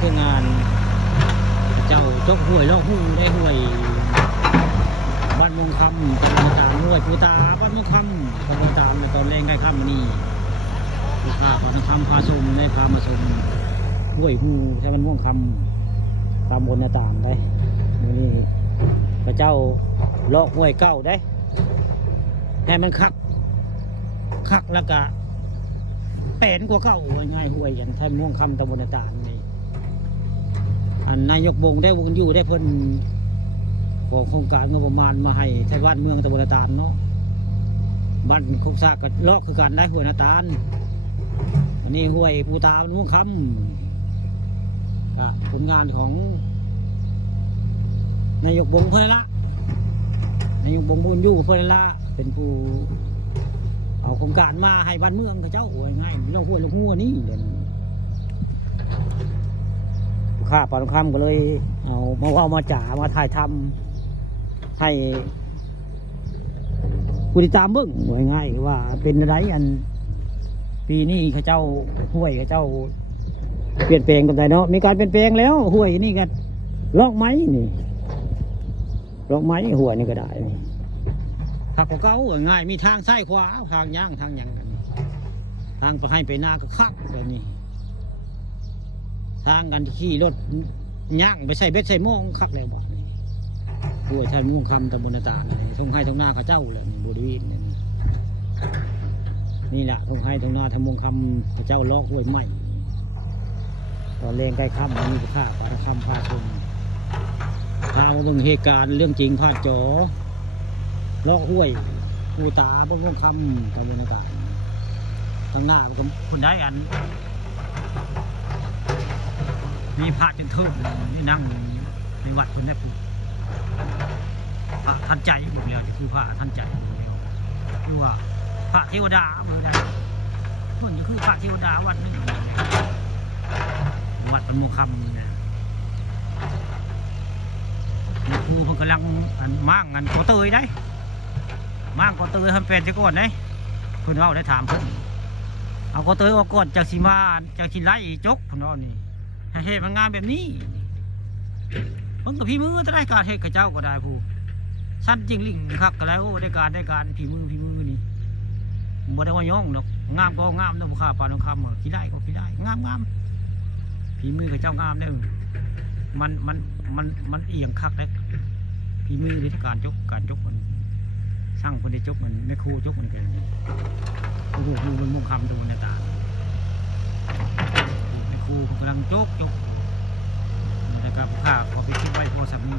คืองานเจ้าจกห้วยลอกหู้ได้ห้วยบ้านมงคำตำบลตาลห้วยปูตาบ้านมงคำตำบลตาลในตอนแรงใกล้ค่ำนี่ลูกค้าขอทำพาชมได้พามาชมห้วยหูใช่มันม่วงคำตำบลนาตาลได้นี่พระเจ้าลอกห้วยเก้าได้ให้มันคักแล้วก็เป็นกว่าเก้าง่ายห้วยอย่างไทยม่วงคำตำบลนาตาลนี่อันนายกบงได้วงอยู่ได้เพิ่นขอโครงการงบประมาณมาให้ไทยบ้านเมืองตำบลนาตาลเนาะบ้านโคกซากก็ลอกคือการได้ห้วยนาตาลอันนี้ห้วยปูตาม่วงคำผลงานของนายกบงเพื่อนละนายกบงบุญอยู่เพื่อนละเป็นผู้เอาโครงการมาให้บ้านเมืองกับเจ้าโอ้ยง่ายเรื่องห้วยเรื่องหัวนี่เด่นข้าปานคำก็เลยเอามาจ่ามาถ่ายทำให้ผู้ติดตามเบิ้งโอ้ยง่ายว่าเป็นอะไรอันปีนี้เขาเจ้าห้วยเขาเจ้าเปลี่ยนแปลงกันไปเนาะมีการเปลี่ยนแปลงแล้วห้วยนี่กันลอกไม้นี่ลอกไม้ห้วยนี่ก็ได้นี่ถ้าพวกเขาง่ายมีทางซ้ายขวาทางย่างทางยังกันทางไปให้ไปนาก็คักแบบนี้ทางกันขี่รถย่างไปใส่เบ็ดใส่หม้อคักแล้วบอกนี่ห้วยท่านม่วงคำตำบลนาตาลทงให้ทงหน้าเขาเจ้าเลยบริเวณนี่แหละทงให้ทงหน้าทำม่วงคำเขาเจ้าลอกห้วยใหม่ตอนแรงใกล้ค่ำมีค่าปลาคำพาชมพามาเบิ่งเหตุการณ์เรื่องจริงพาดจอลอกห้วยปูตาบ้านคำตำบลนาตาลทางหน้าก็คนได้อันมีพระจนทึบนี่นั่งในวัดคนได้ปุ๊บพระท่านใจบอกแล้วจะคือพระท่านใจบอกแล้วคือว่าพระเทวดาเหมือนกันมันจะคือพระเทวดาวัดนึงวัดเป็นโมคำเนี่ยครูเขากำลังมั่งกันกอเตยได้มั่งกอเตยทำเป็นจะก่อนได้เพื่อนเราได้ถามเพื่อนเอากอเตยออกก่อนจากสีมาจากสีไล่จกพนอนี่เหตุมันงานแบบนี้มันกับพี่มือจะได้การเหตุกับเจ้าก็ได้ผู้สั้นจริงลิงคักกันแล้วได้การพี่มือนี่บ่ได้ว่าย่องหรอกงามก็งามนะผู้ข้าปลาทองคำขี้ได้ก็ขี้ได้งามพี่มือกับเจ้างามได้มันเอียงคักได้พี่มือในการจกมันช่างคนได้จกมันไม่คู่จกมันเกินโอ้โหมันมองคำโดนในตาไม่คู่กำลังจกนะครับข้าขอไปคิดไว้พอสำนี